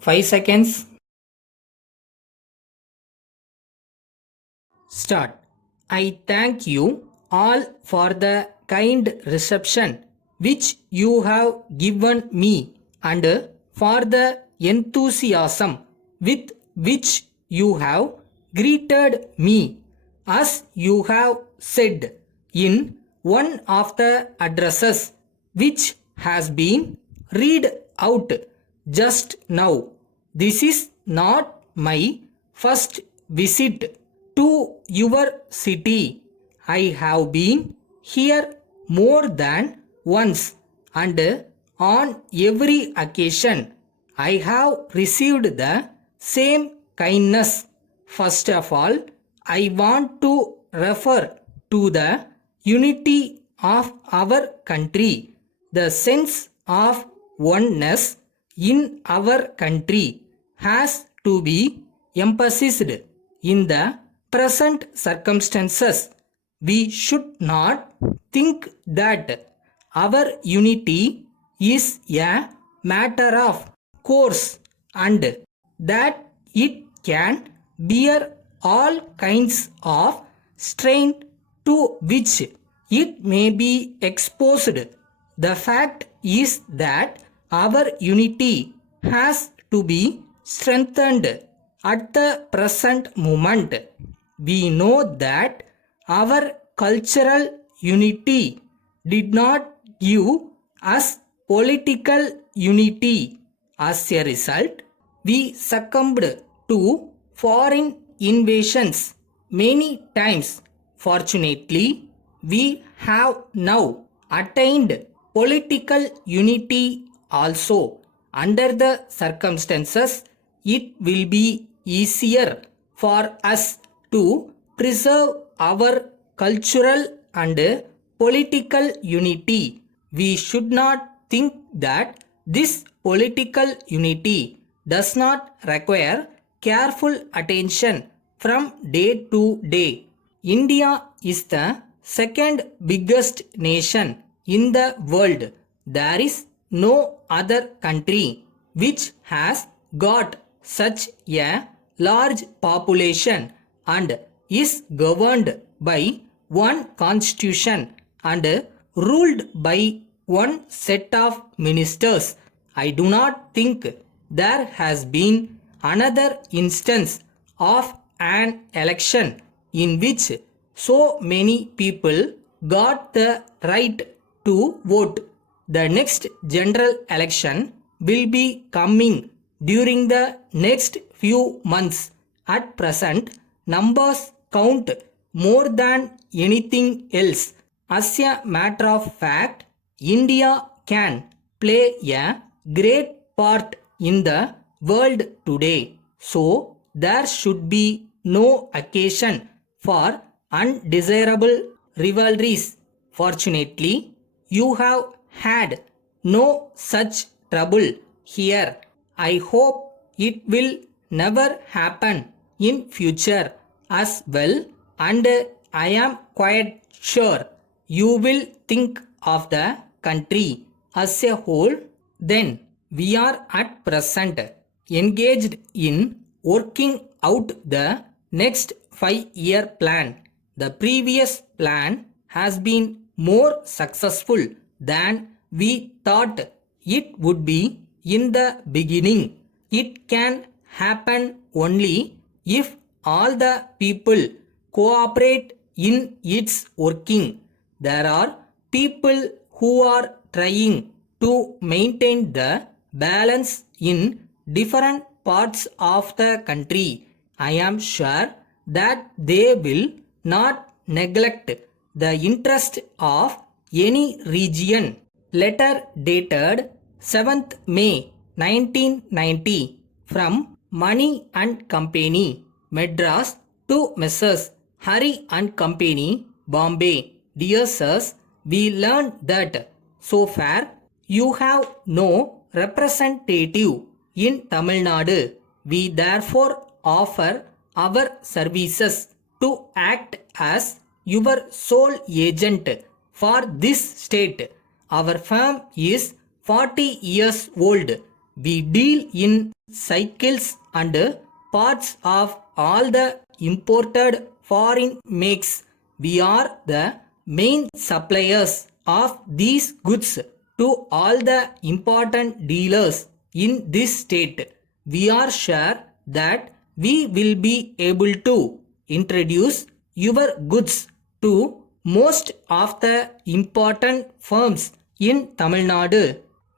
5 seconds. Start. I thank you all for the kind reception which you have given me and for the enthusiasm with which you have greeted me. As you have said in one of the addresses which has been read out just now, this is not my first visit to your city. I have been here more than once, and on every occasion I have received the same kindness. First of all, I want to refer to the unity of our country. The sense of oneness in our country has to be emphasized in the present circumstances. We should not think that our unity is a matter of course and that it can bear all kinds of strain to which it may be exposed. The fact is that our unity has to be strengthened at the present moment. We know that our cultural unity did not give us political unity. As a result, we succumbed to foreign invasions many times. Fortunately, we have now attained political unity also. Under the circumstances, it will be easier for us to preserve our cultural and political unity. We should not think that this political unity does not require careful attention from day to day. India is the second biggest nation in the world. There is no other country which has got such a large population and is governed by one constitution and ruled by one set of ministers. I do not think there has been another instance of an election in which so many people got the right to vote. The next general election will be coming during the next few months. At present, numbers count more than anything else. As a matter of fact, India can play a great part in the world today. So, there should be no occasion for undesirable rivalries. Fortunately, you have had no such trouble here. I hope it will never happen in future as well, and I am quite sure you will think of the country as a whole. Then we are at present engaged in working out the next 5-year plan. The previous plan has been more successful than we thought it would be in the beginning. It can happen only if all the people cooperate in its working. There are people who are trying to maintain the balance in different parts of the country. I am sure that they will not neglect the interest of any region. Letter dated 7th May 1990 from Money and Company, Madras to Messrs. Hari and Company, Bombay. Dear sirs, we learned that so far you have no representative in Tamil Nadu. We therefore offer our services to act as your sole agent for this state. Our firm is 40 years old. We deal in cycles and parts of all the imported foreign makes. We are the main suppliers of these goods to all the important dealers in this state. We are sure that we will be able to introduce your goods to most of the important firms in Tamil Nadu.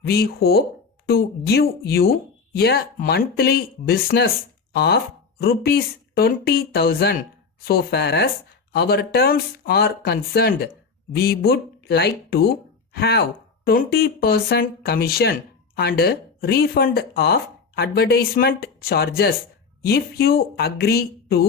We hope to give you a monthly business of rupees 20,000. So far as our terms are concerned, we would like to have 20% commission and refund of advertisement charges if you agree to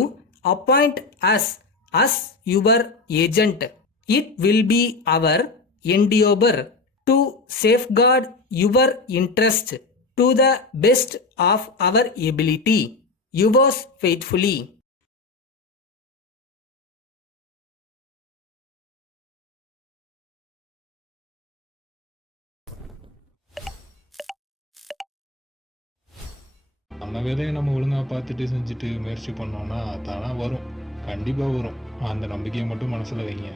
appoint us as your agent. It will be our endeavor to safeguard your interest to the best of our ability. Yours faithfully. நம்ம வேலையை நம்ம ஒழுங்காக பார்த்துட்டு செஞ்சுட்டு முயற்சி பண்ணோம்னா தானாக வரும். கண்டிப்பாக வரும். அந்த நம்பிக்கையை மட்டும் மனசில் வைங்க.